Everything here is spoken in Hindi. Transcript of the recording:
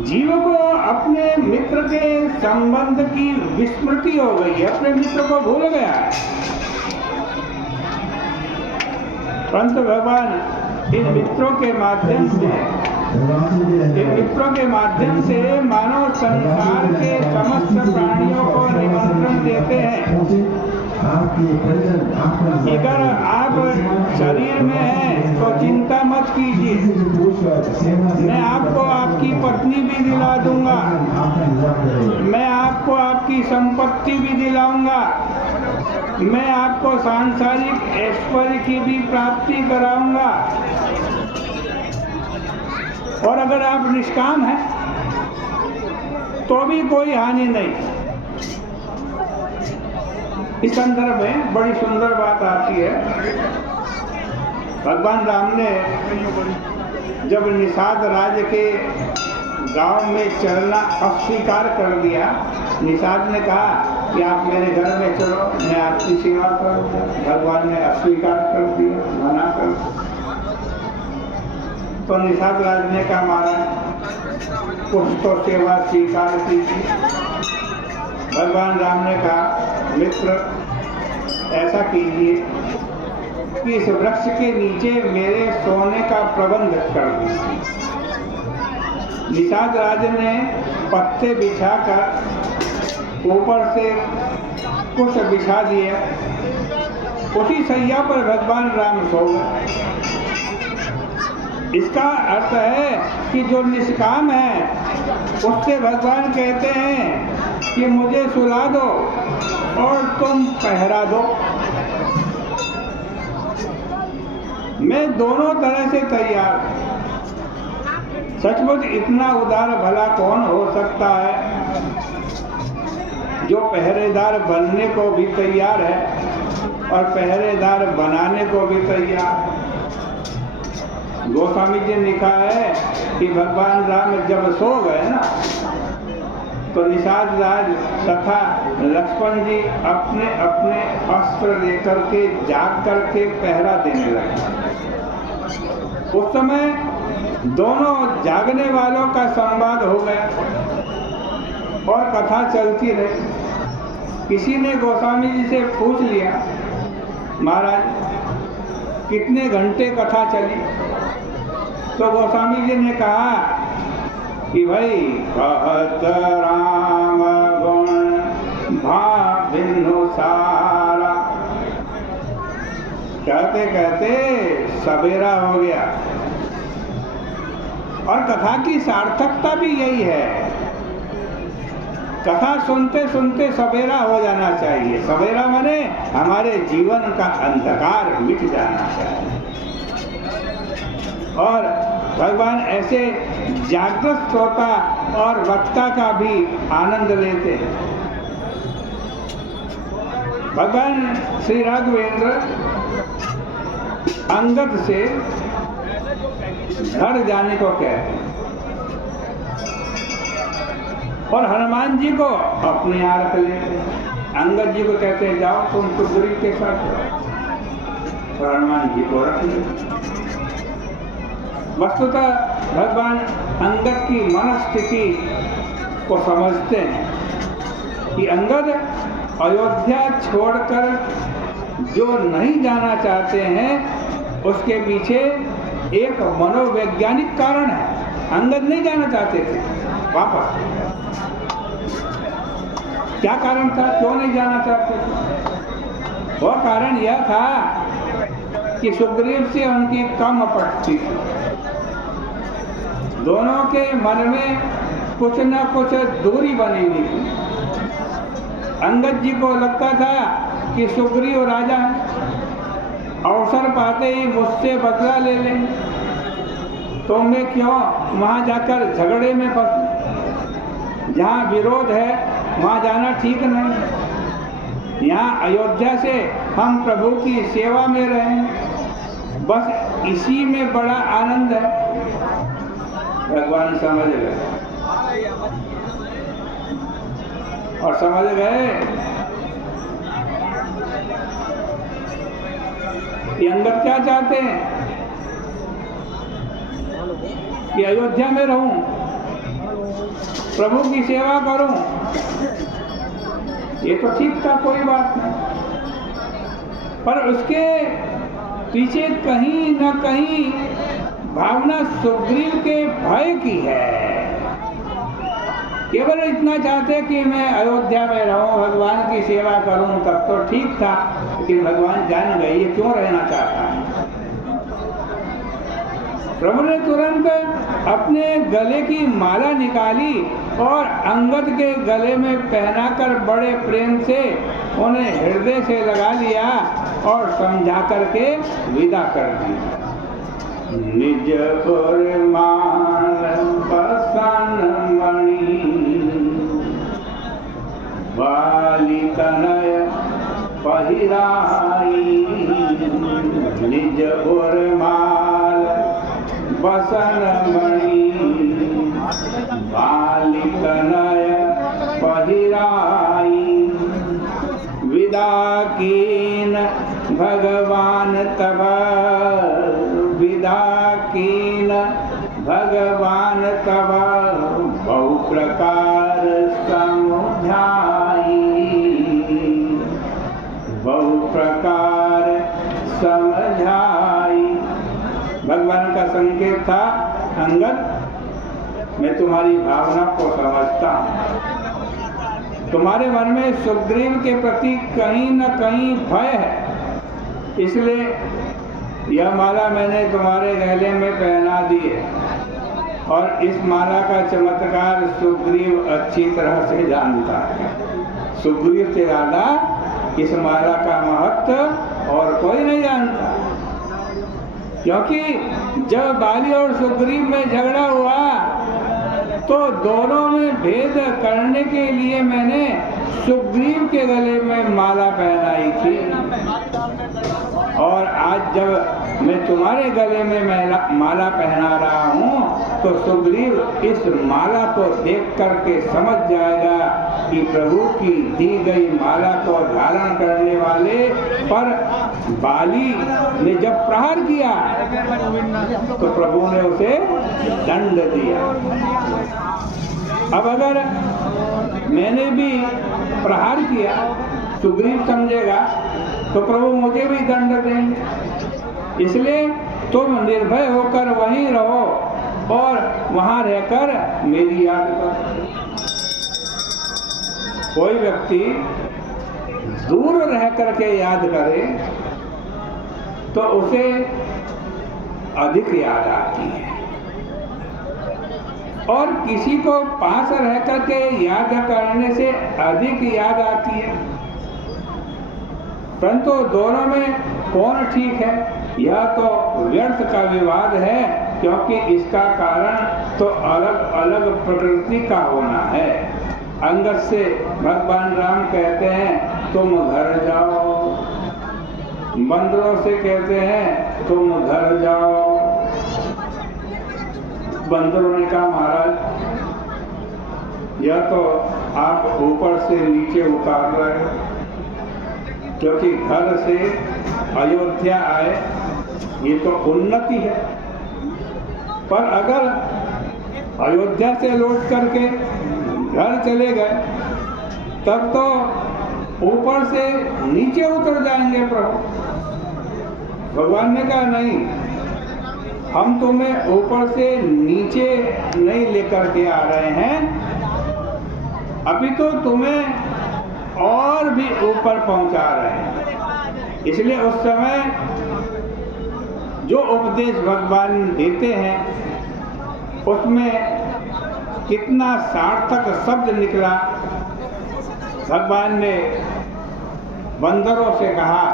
जीव को अपने मित्र के संबंध की विस्मृति हो गई है, अपने मित्र को भूल गया है। परंतु भगवान इन मित्रों के माध्यम से मानव संसार के समस्त प्राणियों को निमंत्रण देते हैं कि अगर आप शरीर में हैं तो चिंता मत कीजिए, मैं आपको आपकी पत्नी भी दिला दूंगा, मैं आपको आपकी संपत्ति भी दिलाऊंगा, मैं आपको सांसारिक ऐश्वर्य की भी प्राप्ति कराऊंगा। और अगर आप निष्काम हैं तो भी कोई हानि नहीं। इस संदर्भ में बड़ी सुंदर बात आती है। भगवान राम ने जब निषाद राज्य के गांव में चलना अस्वीकार कर दिया, निषाद ने कहा कि आप मेरे घर में चलो, मैं आपकी सेवा करूँगा। भगवान ने अस्वीकार कर दिया, मना कर दिया। तो निषाद राज ने कहा, महाराज कुछ तो सेवा स्वीकार कीजिए। भगवान राम ने कहा, मित्र ऐसा कीजिए कि इस वृक्ष के नीचे मेरे सोने का प्रबंध कर दीजिए। निषाद राज ने पत्ते बिछाकर ऊपर से कुछ बिछा दिया, उसी सैया पर भगवान राम सो गए। इसका अर्थ है कि जो निष्काम है उससे भगवान कहते हैं कि मुझे सुला दो और तुम पहरा दो। मैं दोनों तरह से तैयार। सचमुच इतना उदार भला कौन हो सकता है जो पहरेदार बनने को भी तैयार है और पहरेदार बनाने को भी तैयार है। गोस्वामी जी ने लिखा है कि भगवान राम जब सो गए ना तो निषाद राज तथा लक्ष्मण जी अपने अपने अस्त्र लेकर के जाग करके पहरा देने लगे। उस समय दोनों जागने वालों का संवाद हो गया और कथा चलती रही। किसी ने गोस्वामी जी से पूछ लिया, महाराज कितने घंटे कथा चली? तो गोस्वामी जी ने कहा कि भाई कहत राम गुण भाविनु सारा, कहते कहते सवेरा हो गया। और कथा की सार्थकता भी यही है, कथा सुनते सुनते सवेरा हो जाना चाहिए। सवेरा माने हमारे जीवन का अंधकार मिट जाना चाहिए। और भगवान ऐसे जागृत श्रोता और वक्ता का भी आनंद लेते हैं। भगवान श्री राघवेंद्र अंगद से घर जाने को कहते हैं और हनुमान जी को अपने यहाँ रख लेते हैं। अंगद जी को कहते हैं जाओ तुम सुग्रीव के साथ जाओ, और हनुमान जी को रख लेते हैं। वस्तुतः भगवान अंगद की मनस्थिति को समझते हैं कि अंगद अयोध्या छोड़कर जो नहीं जाना चाहते हैं उसके पीछे एक मनोवैज्ञानिक कारण है। अंगद नहीं जाना चाहते थे वापस। क्या कारण था, क्यों नहीं जाना चाहते थे? वह कारण यह था कि सुग्रीव से उनकी कम पटती थी। दोनों के मन में कुछ न कुछ दूरी बनी हुई थी। अंगद जी को लगता था कि सुग्रीव राजा है, अवसर पाते ही मुझसे बदला ले लेंगे, तो मैं क्यों वहाँ जाकर झगड़े में फंसूं? जहाँ विरोध है वहाँ जाना ठीक नहीं। यहाँ अयोध्या से हम प्रभु की सेवा में रहें, बस इसी में बड़ा आनंद है। भगवान समझ गए और समझ गए कि अंगद क्या चाहते हैं कि अयोध्या में रहूं, प्रभु की सेवा करूं, ये तो ठीक था, कोई बात नहीं। पर उसके पीछे कहीं न कहीं भावना सुग्रीव के भय की है। केवल इतना चाहते कि मैं अयोध्या में रहूं, भगवान की सेवा करूं, तब तो ठीक था, लेकिन भगवान जान गए ये क्यों रहना चाहता है। प्रभु ने तुरंत अपने गले की माला निकाली और अंगद के गले में पहनाकर बड़े प्रेम से उन्हें हृदय से लगा लिया और समझा करके विदा कर दिया। निज मान बसन मणि बाली तनय पहिराई, निज माल बसन मणि बाली तनय पहिराई, विदा कीन भगवान तब, विदा कीन भगवान तब, बहु प्रकार समझाई, बहु प्रकार समझाई। भगवान का संकेत था, अंगद मैं तुम्हारी भावना को समझता हूँ, तुम्हारे मन में सुग्रीव के प्रति कहीं न कहीं भय है, इसलिए यह माला मैंने तुम्हारे गले में पहना दी है और इस माला का चमत्कार सुग्रीव अच्छी तरह से जानता है। सुग्रीव से ज्यादा इस माला का महत्व और कोई नहीं जानता, क्योंकि जब बाली और सुग्रीव में झगड़ा हुआ तो दोनों में भेद करने के लिए मैंने सुग्रीव के गले में माला पहनाई थी, और आज जब मैं तुम्हारे गले में माला पहना रहा हूँ तो सुग्रीव इस माला को देख करके समझ जाएगा कि प्रभु की दी गई माला को धारण करने वाले पर बाली ने जब प्रहार किया तो प्रभु ने उसे दंड दिया। अब अगर मैंने भी प्रहार किया, सुग्रीव समझेगा तो प्रभु मुझे भी दंड देंगे, इसलिए तुम निर्भय होकर वहीं रहो और वहां रहकर मेरी याद करो। कोई व्यक्ति दूर रह करके याद करे तो उसे अधिक याद आती है, और किसी को पास रह करके याद करने से अधिक याद आती है। परंतु दोनों में कौन ठीक है, यह तो व्यर्थ का विवाद है, क्योंकि इसका कारण तो अलग अलग प्रकृति का होना है। अंगद से भगवान राम कहते हैं तुम घर जाओ, बंदरों से कहते हैं तुम घर जाओ। बंदरों ने कहा महाराज यह तो आप ऊपर से नीचे उतार रहे हो, क्योंकि घर से अयोध्या आए ये तो उन्नति है, पर अगर अयोध्या से लौट करके घर चले गए तब तो ऊपर से नीचे उतर जाएंगे प्रभु। भगवान ने कहा नहीं, हम तुम्हें ऊपर से नीचे नहीं लेकर के आ रहे हैं, अभी तो तुम्हें और भी ऊपर पहुंचा रहे हैं। इसलिए उस समय जो उपदेश भगवान देते हैं उसमें कितना सार्थक शब्द निकला। भगवान ने बंदरों से कहा